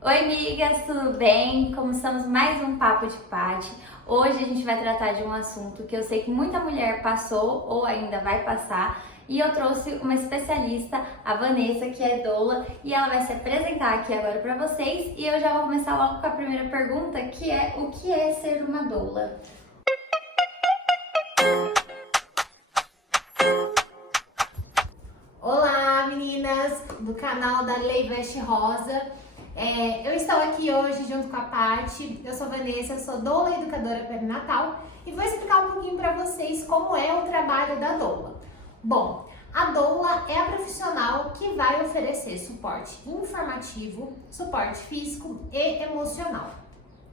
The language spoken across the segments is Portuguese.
Oi, amigas, tudo bem? Começamos mais um Papo de Paty. Hoje a gente vai tratar de um assunto que eu sei que muita mulher passou ou ainda vai passar, e eu trouxe uma especialista, a Vanessa, que é doula, e ela vai se apresentar aqui agora para vocês. E eu já vou começar logo com a primeira pergunta, que é: o que é ser uma doula? Olá, meninas do canal da Lei Veste Rosa. Eu estou aqui hoje junto com a Paty. Eu sou Vanessa, eu sou doula e educadora perinatal e vou explicar um pouquinho para vocês como é o trabalho da doula. Bom, a doula é a profissional que vai oferecer suporte informativo, suporte físico e emocional.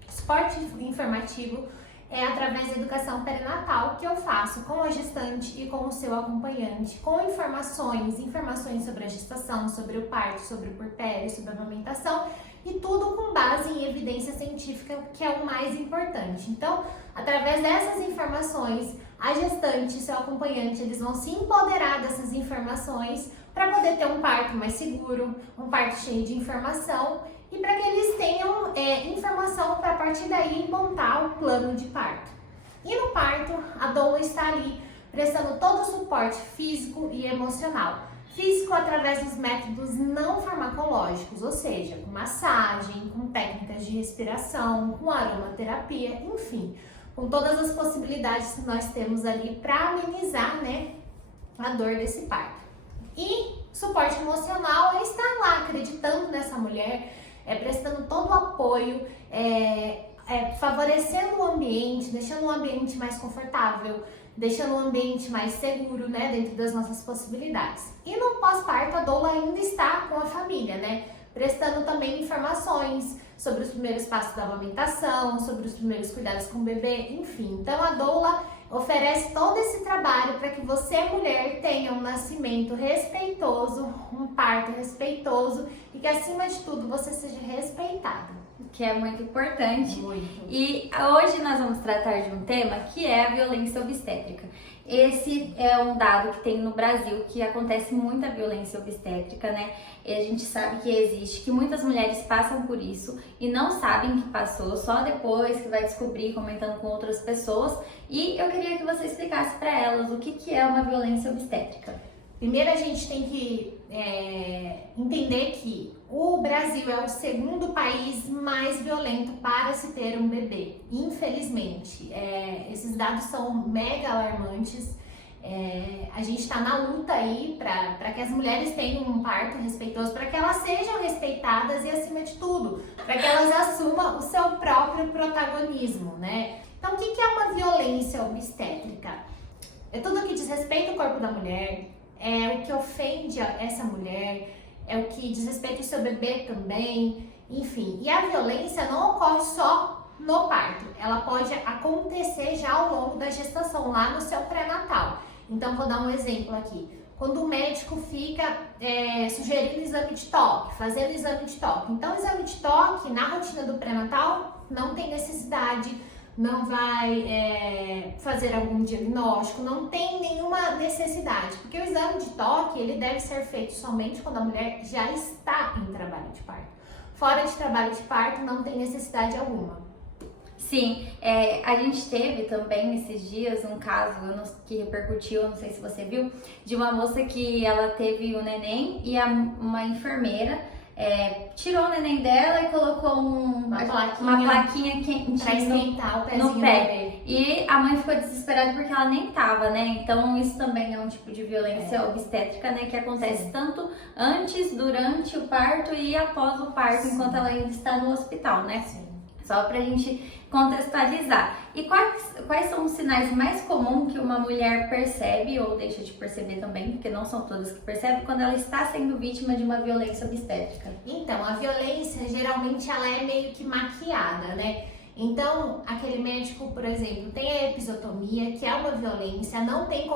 Suporte informativo é através da educação perinatal que eu faço com a gestante e com o seu acompanhante, com informações sobre a gestação, sobre o parto, sobre o puerpério, sobre a amamentação e tudo com base em evidência científica, que é o mais importante. Então, através dessas informações, a gestante e seu acompanhante, eles vão se empoderar dessas informações para poder ter um parto mais seguro, um parto cheio de informação e para que eles tenham informação para a partir daí montar o plano de parto. E no parto, a doula está ali prestando todo o suporte físico e emocional. Físico através dos métodos não farmacológicos, ou seja, com massagem, com técnicas de respiração, com aromaterapia, enfim, com todas as possibilidades que nós temos ali para amenizar, a dor desse parto. E suporte emocional é estar lá acreditando nessa mulher, prestando todo o apoio, favorecendo o ambiente, deixando o ambiente mais confortável, deixando o ambiente mais seguro, dentro das nossas possibilidades. E no pós-parto, a doula ainda está com a família, prestando também informações sobre os primeiros passos da amamentação, sobre os primeiros cuidados com o bebê, enfim. Então, a doula oferece todo esse trabalho para que você, mulher, tenha um nascimento respeitoso, um parto respeitoso e que, acima de tudo, você seja respeitada. Que é muito importante. Muito. E hoje nós vamos tratar de um tema que é a violência obstétrica. Esse é um dado que tem no Brasil, que acontece muita violência obstétrica, E a gente sabe que existe, que muitas mulheres passam por isso e não sabem que passou, só depois que vai descobrir, comentando com outras pessoas. E eu queria que você explicasse para elas o que é uma violência obstétrica. Primeiro, a gente tem que entender que o Brasil é o segundo país mais violento para se ter um bebê, infelizmente. Esses dados são mega alarmantes. A gente está na luta aí para que as mulheres tenham um parto respeitoso, para que elas sejam respeitadas e, acima de tudo, para que elas assumam o seu próprio protagonismo, Então, o que é uma violência obstétrica? É tudo que diz respeito ao corpo da mulher, é o que ofende essa mulher, é o que diz respeito ao seu bebê também, enfim. E a violência não ocorre só no parto, ela pode acontecer já ao longo da gestação, lá no seu pré-natal. Então, vou dar um exemplo aqui. Quando o médico fica sugerindo exame de toque, fazendo exame de toque. Então, o exame de toque na rotina do pré-natal não tem necessidade, não vai fazer algum diagnóstico, não tem nenhuma necessidade, porque o exame de toque ele deve ser feito somente quando a mulher já está em trabalho de parto. Fora de trabalho de parto não tem necessidade alguma. Sim, a gente teve também nesses dias um caso que repercutiu, eu não sei se você viu, de uma moça que ela teve o neném e uma enfermeira tirou o neném dela e colocou uma plaquinha quentinha pra esquentar o pezinho no pé. do bebê. E a mãe ficou desesperada porque ela nem tava, Então isso também é um tipo de violência obstétrica, que acontece Sim. tanto antes, durante o parto e após o parto, Sim. enquanto ela ainda está no hospital, Sim. Só pra gente contextualizar. E quais são os sinais mais comuns que uma mulher percebe ou deixa de perceber também, porque não são todas que percebem, quando ela está sendo vítima de uma violência obstétrica? Então, a violência, geralmente, ela é meio que maquiada, Então, aquele médico, por exemplo, tem a episiotomia, que é uma violência, não tem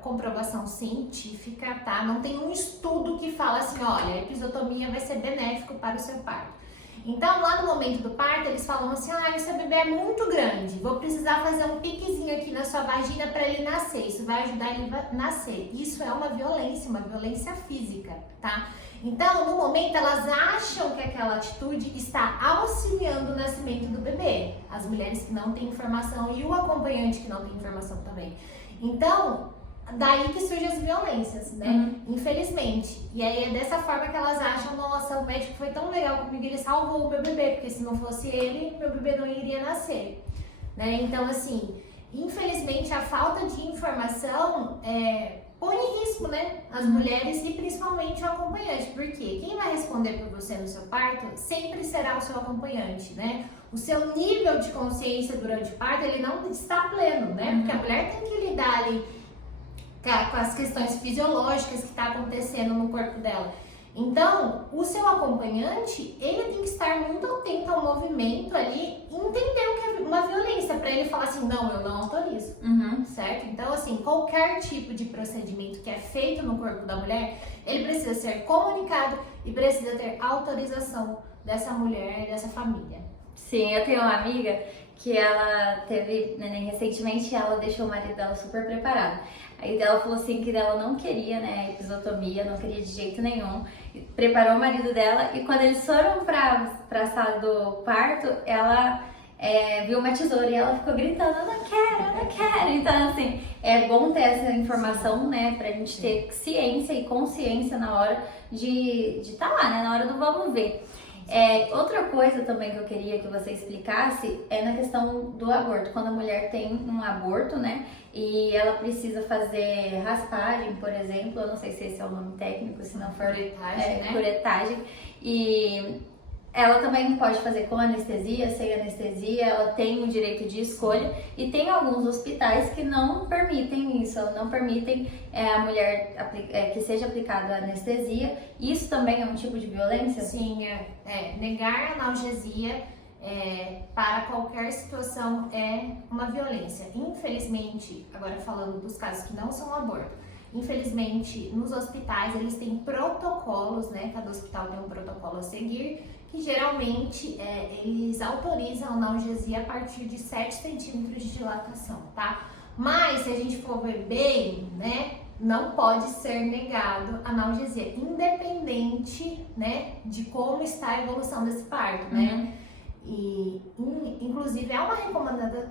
comprovação científica, tá? Não tem um estudo que fala assim, olha, a episiotomia vai ser benéfico para o seu parto. Então, lá no momento do parto, eles falam assim, ah, o seu bebê é muito grande, vou precisar fazer um piquezinho aqui na sua vagina para ele nascer, isso vai ajudar ele a nascer. Isso é uma violência física, tá? Então, no momento, elas acham que aquela atitude está auxiliando o nascimento do bebê. As mulheres que não têm informação e o acompanhante que não tem informação também. Então, daí que surgem as violências, né? Infelizmente. E aí é dessa forma que elas acham, nossa, o médico foi tão legal comigo, ele salvou o meu bebê, porque se não fosse ele, meu bebê não iria nascer. Né? Então, assim, infelizmente a falta de informação põe em risco, né, as mulheres e principalmente o acompanhante, porque quem vai responder por você no seu parto sempre será o seu acompanhante, né? O seu nível de consciência durante o parto, ele não está pleno, né? Porque a mulher tem que lidar ali com as questões fisiológicas que está acontecendo no corpo dela. Então, o seu acompanhante, ele tem que estar muito atento ao movimento ali e entender o que é uma violência, para ele falar assim, não, eu não autorizo, certo? Então, assim, qualquer tipo de procedimento que é feito no corpo da mulher, ele precisa ser comunicado e precisa ter autorização dessa mulher e dessa família. Sim, eu tenho uma amiga que ela teve neném recentemente e ela deixou o marido dela super preparado. Aí ela falou assim que ela não queria, né, episiotomia, não queria de jeito nenhum. Preparou o marido dela e quando eles foram pra sala do parto, ela viu uma tesoura e ela ficou gritando, eu não quero. Então, assim, é bom ter essa informação, né, pra gente ter ciência e consciência na hora de tá lá, né, na hora do vamos ver. Outra coisa também que eu queria que você explicasse é na questão do aborto. Quando a mulher tem um aborto, né, e ela precisa fazer raspagem, por exemplo, eu não sei se esse é o nome técnico, se não for curetagem, né? Curetagem, e ela também pode fazer com anestesia, sem anestesia, ela tem o direito de escolha e tem alguns hospitais que não permitem isso, não permitem a mulher que seja aplicada a anestesia. Isso também é um tipo de violência? Sim, negar a analgesia para qualquer situação é uma violência. Infelizmente, agora falando dos casos que não são aborto, infelizmente nos hospitais eles têm protocolos, né? Cada hospital tem um protocolo a seguir, que geralmente eles autorizam a analgesia a partir de 7 centímetros de dilatação, tá? Mas se a gente for ver bem, né, não pode ser negado a analgesia, independente, né, de como está a evolução desse parto, né? E inclusive é uma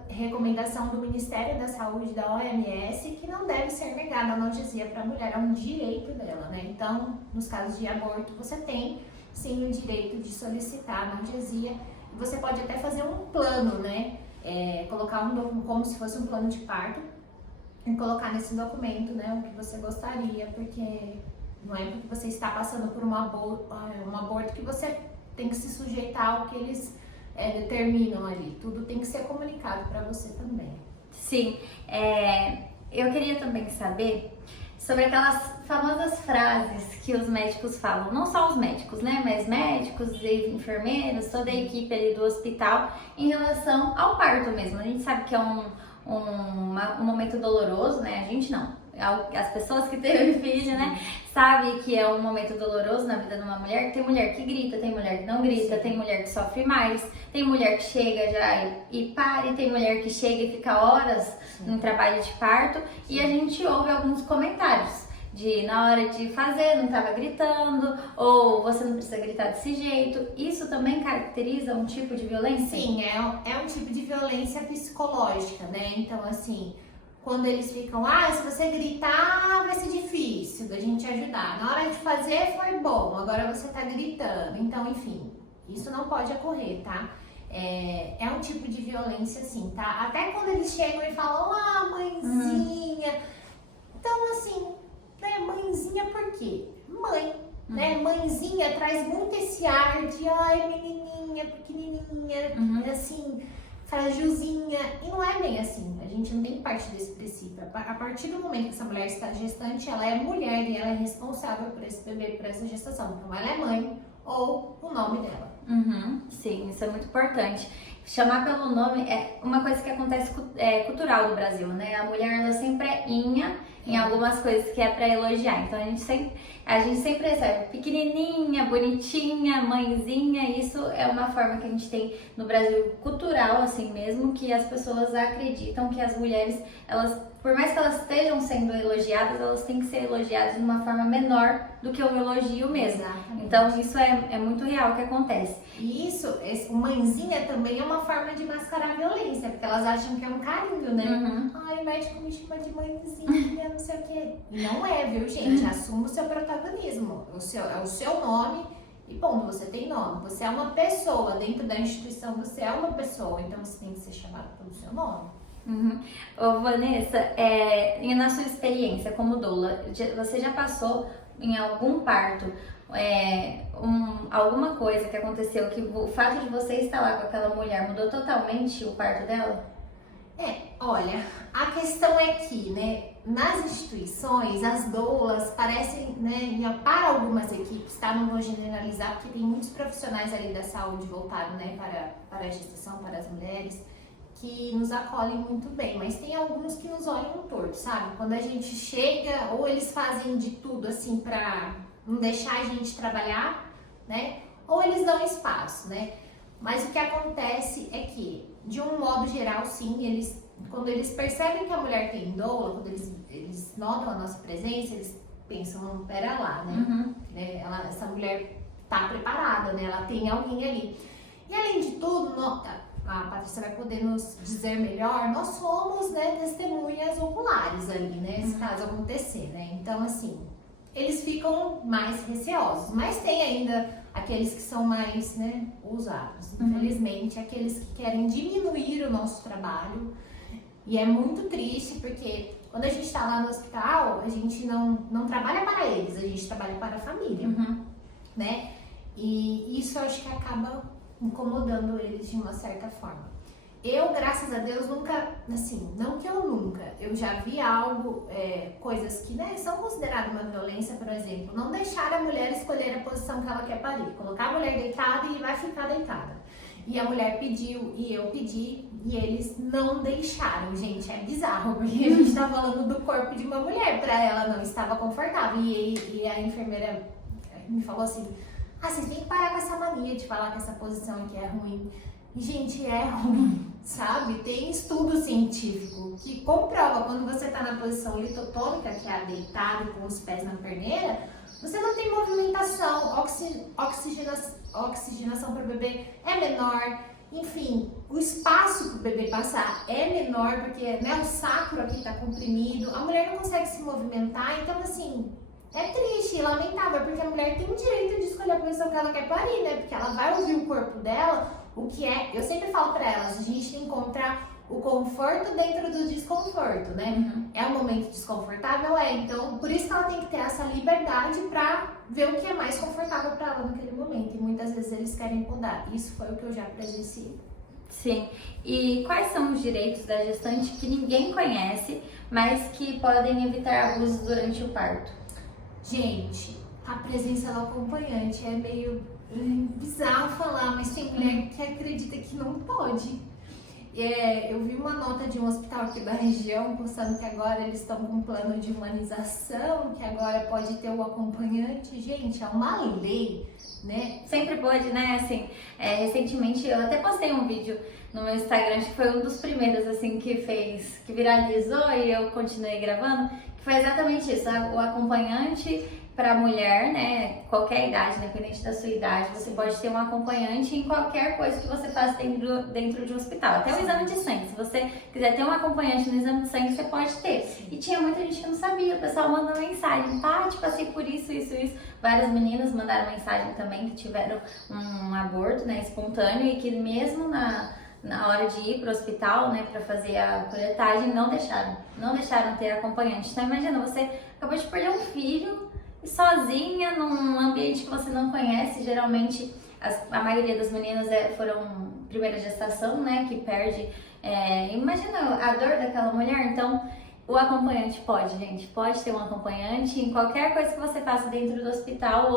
recomendação do Ministério da Saúde, da OMS, que não deve ser negada a analgesia para a mulher, é um direito dela, né? Então, nos casos de aborto, você tem sim o direito de solicitar analgesia. Você pode até fazer um plano, né? Colocar como se fosse um plano de parto e colocar nesse documento, né, o que você gostaria, porque não é porque você está passando por um aborto que você tem que se sujeitar ao que eles determinam ali. Tudo tem que ser comunicado para você também. Sim, eu queria também saber sobre aquelas famosas frases que os médicos falam, não só os médicos, né, mas médicos e enfermeiros, toda a equipe ali do hospital, em relação ao parto mesmo. A gente sabe que é um momento doloroso, né, a gente não. As pessoas que têm filho, né, sabem que é um momento doloroso na vida de uma mulher. Tem mulher que grita, tem mulher que não grita, tem mulher que sofre mais, tem mulher que chega já e para, e tem mulher que chega e fica horas em trabalho de parto. E a gente ouve alguns comentários de na hora de fazer não estava gritando, ou você não precisa gritar desse jeito. Isso também caracteriza um tipo de violência? Sim, é um tipo de violência psicológica, né? Então, assim, quando eles ficam, se você gritar vai ser difícil da gente ajudar. Na hora de fazer foi bom, agora você tá gritando. Então, enfim, isso não pode ocorrer, tá? É um tipo de violência, sim, tá? Até quando eles chegam e falam, mãezinha. Então, assim, né, mãezinha por quê? Mãe, né? Mãezinha traz muito esse ar de, menininha, pequenininha, assim, fragilzinha. E não é bem assim, a gente não tem que partir desse princípio. A partir do momento que essa mulher está gestante, ela é mulher e ela é responsável por esse bebê, por essa gestação. Então ela é mãe ou o nome dela. Sim, isso é muito importante. Chamar pelo nome é uma coisa que acontece cultural no Brasil, né? A mulher, ela sempre é inha em algumas coisas que é pra elogiar. Então a gente sempre recebe pequenininha, bonitinha, mãezinha. Isso é uma forma que a gente tem no Brasil cultural, assim mesmo, que as pessoas acreditam que as mulheres, elas, por mais que elas estejam sendo elogiadas, elas têm que ser elogiadas de uma forma menor do que um elogio mesmo. Exatamente. Então isso é muito real que acontece. E o mãezinha também é uma forma de mascarar a violência, porque elas acham que é um carinho, né? Uhum. Ai, o médico me chama de mãezinha, não sei o quê. E não é, viu, gente? Assuma o seu protagonismo. É o seu nome e ponto, você tem nome. Você é uma pessoa, dentro da instituição você é uma pessoa, então você tem que ser chamado pelo seu nome. Uhum. Ô, Vanessa, e na sua experiência como doula, você já passou em algum parto, alguma coisa que aconteceu que o fato de você estar lá com aquela mulher mudou totalmente o parto dela? Olha, a questão é que, né, nas instituições, as doulas parecem, né, para algumas equipes, tá? Não vou generalizar, porque tem muitos profissionais ali da saúde voltados, né, para a gestação, para as mulheres, que nos acolhem muito bem, mas tem alguns que nos olham torto, sabe? Quando a gente chega, ou eles fazem de tudo, assim, pra não deixar a gente trabalhar, né? Ou eles dão espaço, né? Mas o que acontece é que, de um modo geral, sim, quando eles percebem que a mulher tem doula, quando eles notam a nossa presença, eles pensam, não, pera lá, né? Uhum. Essa mulher tá preparada, né? Ela tem alguém ali. E além de tudo, a Patrícia vai poder nos dizer melhor, nós somos, né, testemunhas oculares ali, né? Se caso acontecer, né? Então, assim, eles ficam mais receosos, mas tem ainda aqueles que são mais, né, ousados. Infelizmente, aqueles que querem diminuir o nosso trabalho. E é muito triste, porque quando a gente está lá no hospital, a gente não trabalha para eles, a gente trabalha para a família, né? E isso eu acho que acaba incomodando eles de uma certa forma. Eu, graças a Deus, nunca, assim, não que eu nunca, eu já vi algo, coisas que, né, são consideradas uma violência, por exemplo, não deixar a mulher escolher a posição que ela quer parir, colocar a mulher deitada e vai ficar deitada. E a mulher pediu, e eu pedi, e eles não deixaram. Gente, é bizarro, porque a gente tá falando do corpo de uma mulher, pra ela não estava confortável. E a enfermeira me falou assim, vocês têm que parar com essa mania de falar que essa posição aqui é ruim. E, gente, é ruim, sabe? Tem estudo científico que comprova quando você tá na posição litotômica, que é a deitado com os pés na perneira, você não tem movimentação, oxigenação para o bebê é menor, enfim, o espaço para o bebê passar é menor, porque, né, o sacro aqui está comprimido, a mulher não consegue se movimentar, então, assim, é triste e lamentável, porque a mulher tem o direito de escolher a posição que ela quer parir, né, porque ela vai ouvir o corpo dela, eu sempre falo para elas, a gente tem que encontrar o conforto dentro do desconforto, né? É um momento desconfortável? Então por isso que ela tem que ter essa liberdade pra ver o que é mais confortável pra ela naquele momento. E muitas vezes eles querem mudar. Isso foi o que eu já presenciei. Sim. E quais são os direitos da gestante que ninguém conhece, mas que podem evitar abusos durante o parto? Gente, a presença do acompanhante é meio bizarro falar, mas tem mulher que acredita que não pode. Eu vi uma nota de um hospital aqui da região postando que agora eles estão com um plano de humanização, que agora pode ter o acompanhante. Gente, é uma lei, né? Sempre pode, né? Assim, recentemente eu até postei um vídeo no meu Instagram, acho que foi um dos primeiros, assim, que viralizou e eu continuei gravando, que foi exatamente isso, o acompanhante para a mulher, né, qualquer idade, independente da sua idade, você pode ter um acompanhante em qualquer coisa que você faça dentro de um hospital. Até o exame de sangue, se você quiser ter um acompanhante no exame de sangue, você pode ter. E tinha muita gente que não sabia, o pessoal manda mensagem, Paty, passei por isso. Várias meninas mandaram mensagem também que tiveram um aborto, né, espontâneo e que mesmo na hora de ir para o hospital, né, para fazer a coletagem, não deixaram ter acompanhante. Então imagina, você acabou de perder um filho, sozinha, num ambiente que você não conhece. Geralmente, a maioria das meninas foram primeira gestação, né, que perde. Imagina a dor daquela mulher. Então, o acompanhante pode ter um acompanhante em qualquer coisa que você faça dentro do hospital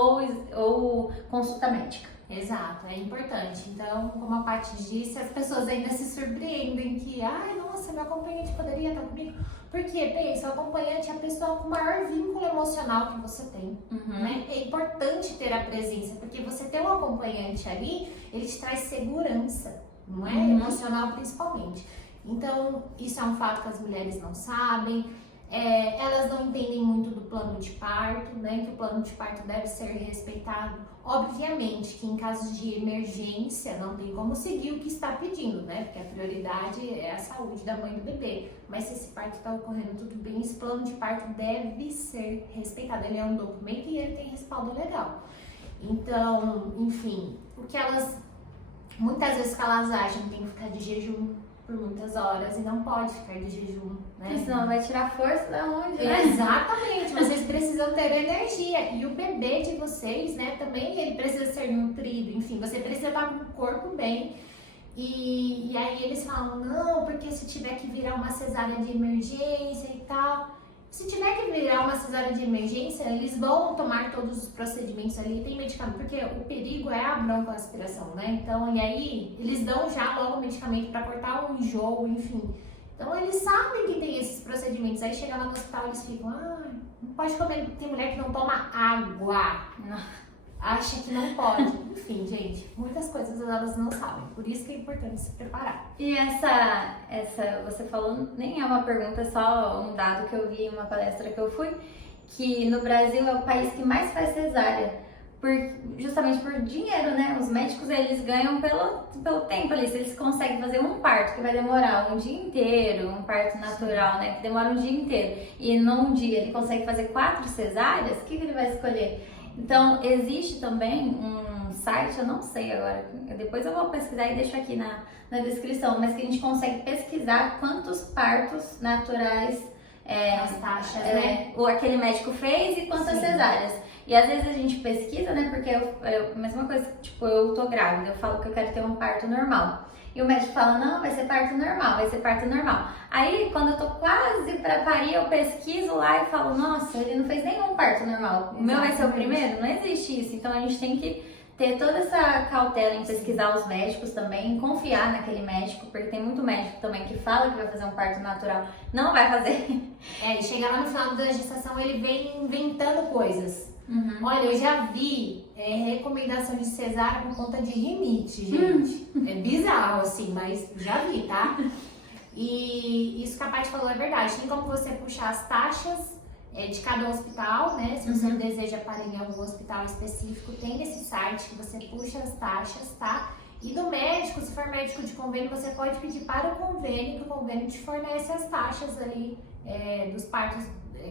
ou consulta médica. Exato, é importante. Então, como a Paty disse, as pessoas ainda se surpreendem que, ai, nossa, meu acompanhante poderia estar comigo. Porque, pensa, o acompanhante é a pessoa com o maior vínculo emocional que você tem, né? É importante ter a presença, porque você ter um acompanhante ali, ele te traz segurança, não é? Emocional principalmente. Então, isso é um fato que as mulheres não sabem. Elas não entendem muito do plano de parto, né? Que o plano de parto deve ser respeitado. Obviamente que em casos de emergência não tem como seguir o que está pedindo, né? Porque a prioridade é a saúde da mãe e do bebê. Mas se esse parto está ocorrendo tudo bem, esse plano de parto deve ser respeitado. Ele é um documento e ele tem respaldo legal. Então, enfim, o que elas... Muitas vezes que elas acham que tem que ficar de jejum por muitas horas e não pode ficar de jejum, né? Porque senão vai tirar força da onde, né? Exatamente, vocês precisam ter energia e o bebê de vocês, né, também ele precisa ser nutrido, enfim, você precisa estar com o corpo bem. E aí eles falam, não, porque se tiver que virar uma cesárea de emergência e tal. Se tiver que virar uma cesárea de emergência, eles vão tomar todos os procedimentos ali, tem medicamento, porque o perigo é a broncoaspiração, né? Então, e aí eles dão já logo medicamento para cortar o enjoo, enfim. Então, eles sabem que tem esses procedimentos. Aí chega lá no hospital, eles ficam, não pode comer. Tem mulher que não toma água. Acha que não pode. Enfim, gente, muitas coisas elas não sabem. Por isso que é importante se preparar. E essa você falou, nem é uma pergunta, é só um dado que eu vi em uma palestra que eu fui, que no Brasil é o país que mais faz cesárea, justamente por dinheiro, né? Os médicos, eles ganham pelo tempo ali, se eles conseguem fazer um parto que vai demorar um dia inteiro, um parto natural, né? Que demora um dia inteiro, e num dia ele consegue fazer 4 cesáreas, o que ele vai escolher? Então, existe também um site, eu não sei agora, depois eu vou pesquisar e deixo aqui na descrição, mas que a gente consegue pesquisar quantos partos naturais as taxas, né? aquele médico fez e quantas cesáreas. E às vezes a gente pesquisa, né, porque mesma coisa, tipo, eu tô grávida, eu falo que eu quero ter um parto normal. E o médico fala, não, vai ser parto normal, vai ser parto normal. Aí, quando eu tô quase pra parir, eu pesquiso lá e falo, nossa, ele não fez nenhum parto normal. O meu vai ser o primeiro? Não existe isso. Então, a gente tem que ter toda essa cautela em pesquisar os médicos também, em confiar naquele médico, porque tem muito médico também que fala que vai fazer um parto natural, não vai fazer. E chega lá no final da gestação, ele vem inventando coisas. Olha, eu já vi recomendação de cesárea por conta de rinite, gente. É bizarro, assim, mas já vi, tá? E isso que a Paty falou é verdade. Tem como você puxar as taxas de cada hospital, né? Se você deseja parar em algum hospital específico, tem esse site que você puxa as taxas, tá? E do médico, se for médico de convênio, você pode pedir para o convênio, que o convênio te fornece as taxas ali dos partos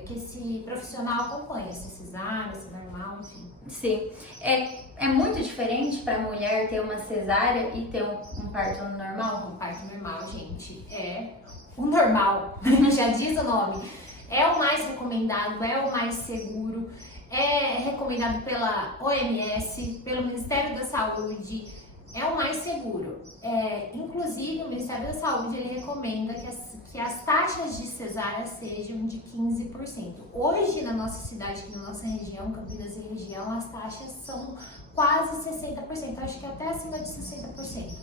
que esse profissional acompanha, se cesárea, se normal, enfim. Sim, é muito diferente para a mulher ter uma cesárea e ter um parto normal? Um parto normal, gente, é o normal, já diz o nome. É o mais recomendado, é o mais seguro, é recomendado pela OMS, pelo Ministério da Saúde, é o mais seguro. Inclusive, o Ministério da Saúde ele recomenda que as taxas de cesárea sejam de 15%. Hoje, na nossa cidade, aqui na nossa região, Campinas e região, as taxas são quase 60%, acho que até acima de 60%.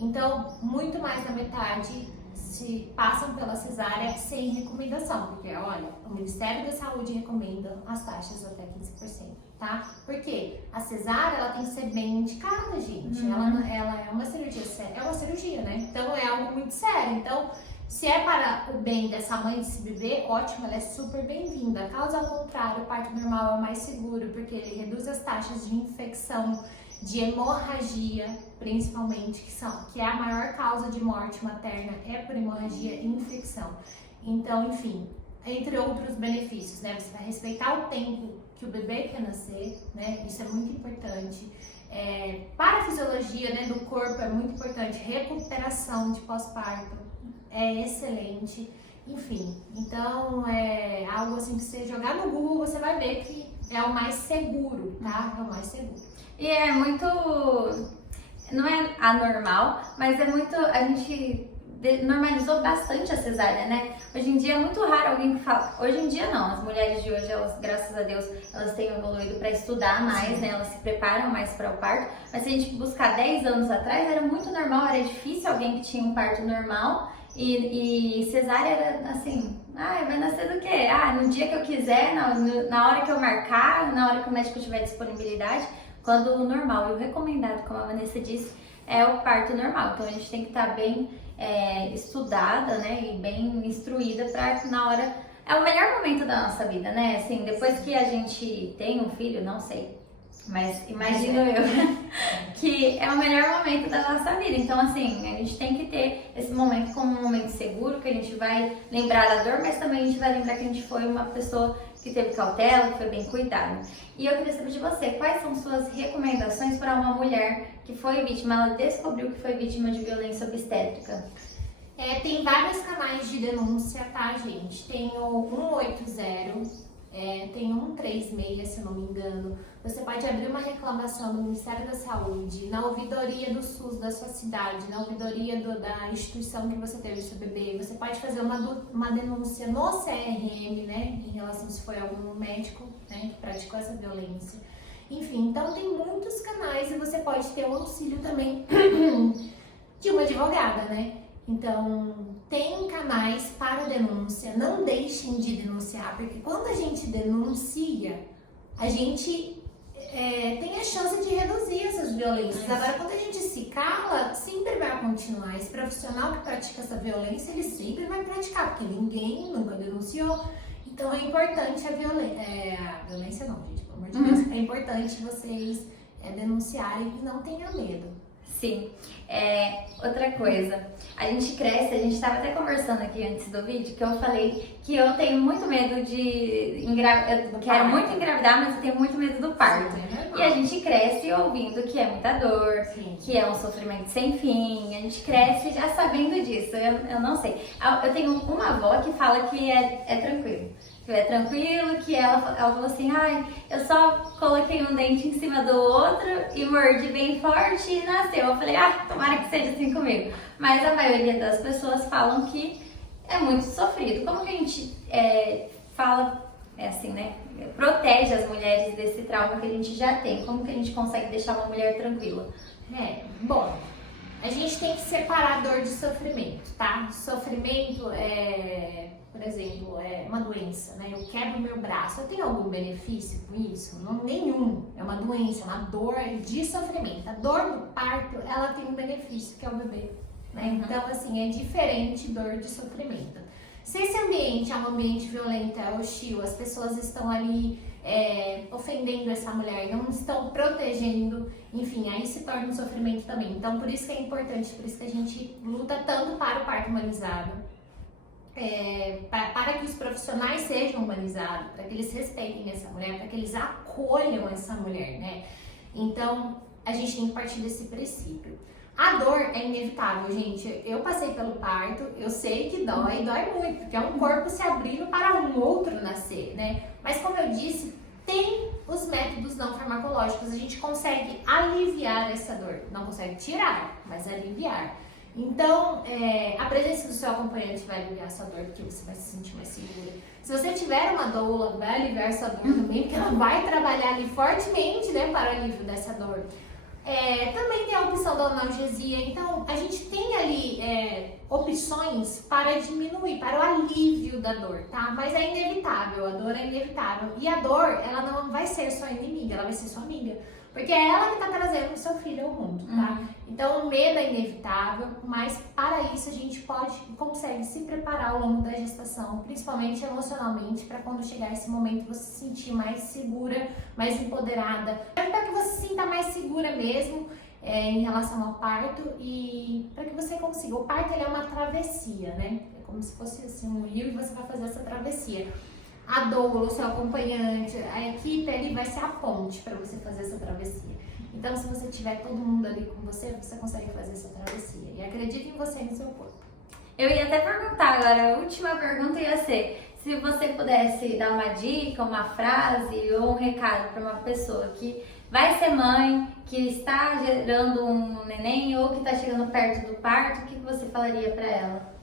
Então, muito mais da metade se passam pela cesárea sem recomendação, porque, olha, o Ministério da Saúde recomenda as taxas até 15%, tá? Porque a cesárea, ela tem que ser bem indicada, gente. Ela é uma cirurgia séria, é uma cirurgia, né? Então, é algo muito sério. Então, se é para o bem dessa mãe, desse bebê, ótimo, ela é super bem-vinda. Caso ao contrário, o parto normal é o mais seguro, porque ele reduz as taxas de infecção, de hemorragia, principalmente, que é a maior causa de morte materna, é por hemorragia e infecção. Então, enfim, entre outros benefícios, né? Você vai respeitar o tempo que o bebê quer nascer, né? Isso é muito importante. Para a fisiologia, né, do corpo é muito importante. Recuperação de pós-parto é excelente. Enfim, então é algo assim que você jogar no Google, você vai ver que é o mais seguro, tá? É o mais seguro. E é muito, não é anormal, mas é muito, a gente normalizou bastante a cesárea, né? Hoje em dia é muito raro alguém que fala. Hoje em dia não, as mulheres de hoje, elas, graças a Deus, elas têm evoluído para estudar mais, né? Elas se preparam mais para o parto. Mas se a gente buscar 10 anos atrás, era muito normal, era difícil alguém que tinha um parto normal. E cesárea era assim, vai nascer do quê? No dia que eu quiser, na hora que eu marcar, na hora que o médico tiver disponibilidade, quando o normal e o recomendado, como a Vanessa disse, é o parto normal. Então a gente tem que estar bem estudada, né, e bem instruída para na hora. É o melhor momento da nossa vida, né? Assim, depois que a gente tem um filho, não sei, mas imagino eu que é o melhor momento da nossa vida. Então, assim, a gente tem que ter esse momento como um momento seguro, que a gente vai lembrar da dor, mas também a gente vai lembrar que a gente foi uma pessoa que teve cautela, que foi bem cuidada. E eu queria saber de você, quais são suas recomendações para uma mulher que foi vítima, ela descobriu que foi vítima de violência obstétrica? Tem vários canais de denúncia, tá, gente? Tem o 180, tem o 136, se eu não me engano. Você pode abrir uma reclamação no Ministério da Saúde, na ouvidoria do SUS da sua cidade, na ouvidoria da instituição que você teve seu bebê. Você pode fazer uma denúncia no CRM, né, em relação se foi algum médico, né, que praticou essa violência. Enfim, então tem muitos canais e você pode ter o auxílio também de uma advogada, né? Então, tem canais para denúncia, não deixem de denunciar, porque quando a gente denuncia, a gente tem a chance de reduzir essas violências. Agora, quando a gente se cala, sempre vai continuar. Esse profissional que pratica essa violência, ele sempre vai praticar, porque ninguém nunca denunciou. Então, é importante a violência não, gente, pelo amor de Deus. É importante vocês denunciarem e não tenham medo. Sim. Outra coisa, a gente cresce, a gente estava até conversando aqui antes do vídeo, que eu falei que eu tenho muito medo de eu quero muito engravidar, mas eu tenho muito medo do parto. E a gente cresce ouvindo que é muita dor, sim, que é um sofrimento sem fim, a gente cresce já sabendo disso, eu não sei. Eu tenho uma avó que fala que é tranquilo. Que ela falou assim, eu só coloquei um dente em cima do outro e mordi bem forte e nasceu. Eu falei, tomara que seja assim comigo. Mas a maioria das pessoas falam que é muito sofrido. Como que a gente fala, assim, né, protege as mulheres desse trauma que a gente já tem? Como que a gente consegue deixar uma mulher tranquila? Bom, a gente tem que separar dor de sofrimento, tá? Sofrimento por exemplo, uma doença, né? Eu quebro meu braço, eu tenho algum benefício com isso? Não, nenhum. É uma doença, é uma dor de sofrimento. A dor do parto, ela tem um benefício, que é o bebê, né? Então, assim, é diferente dor de sofrimento. Se esse ambiente é um ambiente violento, é hostil, as pessoas estão ali ofendendo essa mulher, não estão protegendo, enfim, aí se torna um sofrimento também. Então, por isso que é importante, por isso que a gente luta tanto para o parto humanizado, para que os profissionais sejam humanizados, para que eles respeitem essa mulher, para que eles acolham essa mulher, né? Então, a gente tem que partir desse princípio. A dor é inevitável, gente. Eu passei pelo parto, eu sei que dói muito, porque é um corpo se abrindo para um outro nascer, né? Mas como eu disse, tem os métodos não farmacológicos, a gente consegue aliviar essa dor. Não consegue tirar, mas aliviar. Então, a presença do seu acompanhante vai aliviar a sua dor, porque você vai se sentir mais segura. Se você tiver uma doula, vai aliviar sua dor também, porque ela vai trabalhar ali fortemente, né, para o alívio dessa dor. Também tem a opção da analgesia, então a gente tem ali opções para diminuir, para o alívio da dor, tá? Mas é inevitável, a dor é inevitável. E a dor, ela não vai ser sua inimiga, ela vai ser sua amiga. Porque é ela que tá trazendo o seu filho ao mundo, tá? Então o medo é inevitável, mas para isso a gente consegue se preparar ao longo da gestação, principalmente emocionalmente, para quando chegar esse momento você se sentir mais segura, mais empoderada, para que você se sinta mais segura mesmo em relação ao parto e para que você consiga. O parto ele é uma travessia, né? É como se fosse assim, um rio e você vai fazer essa travessia. A doula, o seu acompanhante, a equipe ali vai ser a ponte para você fazer essa travessia. Então, se você tiver todo mundo ali com você, você consegue fazer essa travessia. E acredite em você e no seu corpo. Eu ia até perguntar agora, a última pergunta ia ser, se você pudesse dar uma dica, uma frase ou um recado para uma pessoa que vai ser mãe, que está gerando um neném ou que está chegando perto do parto, o que você falaria para ela?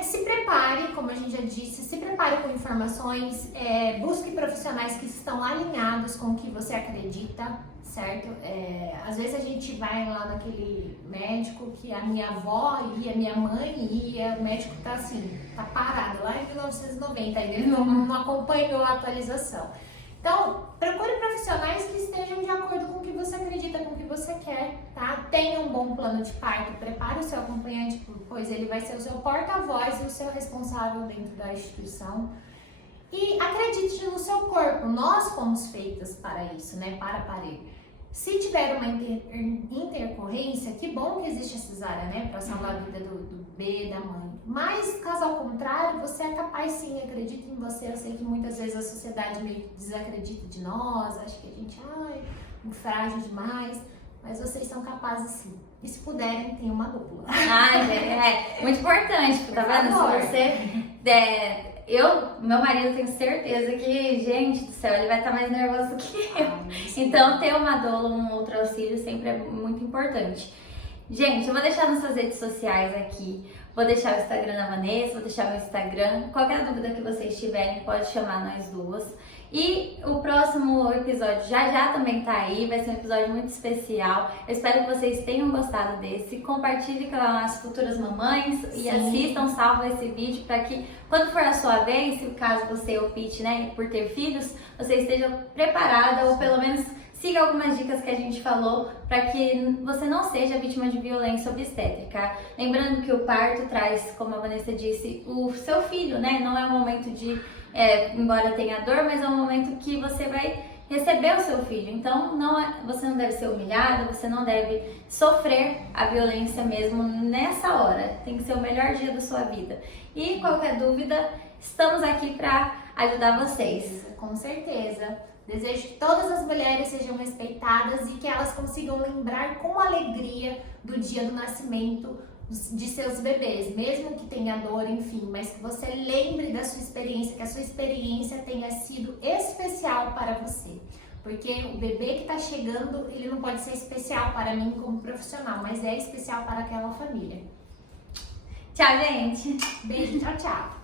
Se prepare, como a gente já disse, se prepare com informações, busque profissionais que estão alinhados com o que você acredita, certo? Às vezes a gente vai lá naquele médico que a minha avó ia, a minha mãe ia, o médico tá assim, tá parado lá em 1990, ele não acompanhou a atualização. Então, procure profissionais que estejam de acordo com o que você acredita, com o que você quer, tá? Tenha um bom plano de parto, prepare o seu acompanhante, pois ele vai ser o seu porta-voz e o seu responsável dentro da instituição. E acredite no seu corpo, nós fomos feitas para isso, né? Para parir. Se tiver uma intercorrência, que bom que existe a cesárea, né? Para salvar a vida do bebê, da mãe. Mas, caso ao contrário, você é capaz sim, acredita em você. Eu sei que muitas vezes a sociedade meio que desacredita de nós, acha que a gente é frágil demais, mas vocês são capazes sim. E se puderem, tem uma dupla. Muito importante, tá vendo? Se você... meu marido, tenho certeza que, gente do céu, ele vai estar mais nervoso do que eu. Então, ter uma doula, um outro auxílio sempre é muito importante. Gente, eu vou deixar nas suas redes sociais aqui. Vou deixar o Instagram da Vanessa, vou deixar o Instagram. Qualquer dúvida que vocês tiverem, pode chamar nós duas. E o próximo episódio já também tá aí, vai ser um episódio muito especial. Eu espero que vocês tenham gostado desse. Compartilhe com as futuras mamães e assistam, salva esse vídeo para que quando for a sua vez, se o caso você opte, né, por ter filhos, você esteja preparada ou pelo menos siga algumas dicas que a gente falou para que você não seja vítima de violência obstétrica. Lembrando que o parto traz, como a Vanessa disse, o seu filho, né? Não é um momento de, embora tenha dor, mas é um momento que você vai receber o seu filho. Então, você não deve ser humilhada, você não deve sofrer a violência mesmo nessa hora. Tem que ser o melhor dia da sua vida. E qualquer dúvida, estamos aqui para ajudar vocês. Com certeza. Desejo que todas as mulheres sejam respeitadas e que elas consigam lembrar com alegria do dia do nascimento de seus bebês, mesmo que tenha dor, enfim, mas que você lembre da sua experiência, que a sua experiência tenha sido especial para você. Porque o bebê que está chegando, ele não pode ser especial para mim como profissional, mas é especial para aquela família. Tchau, gente! Beijo, tchau, tchau!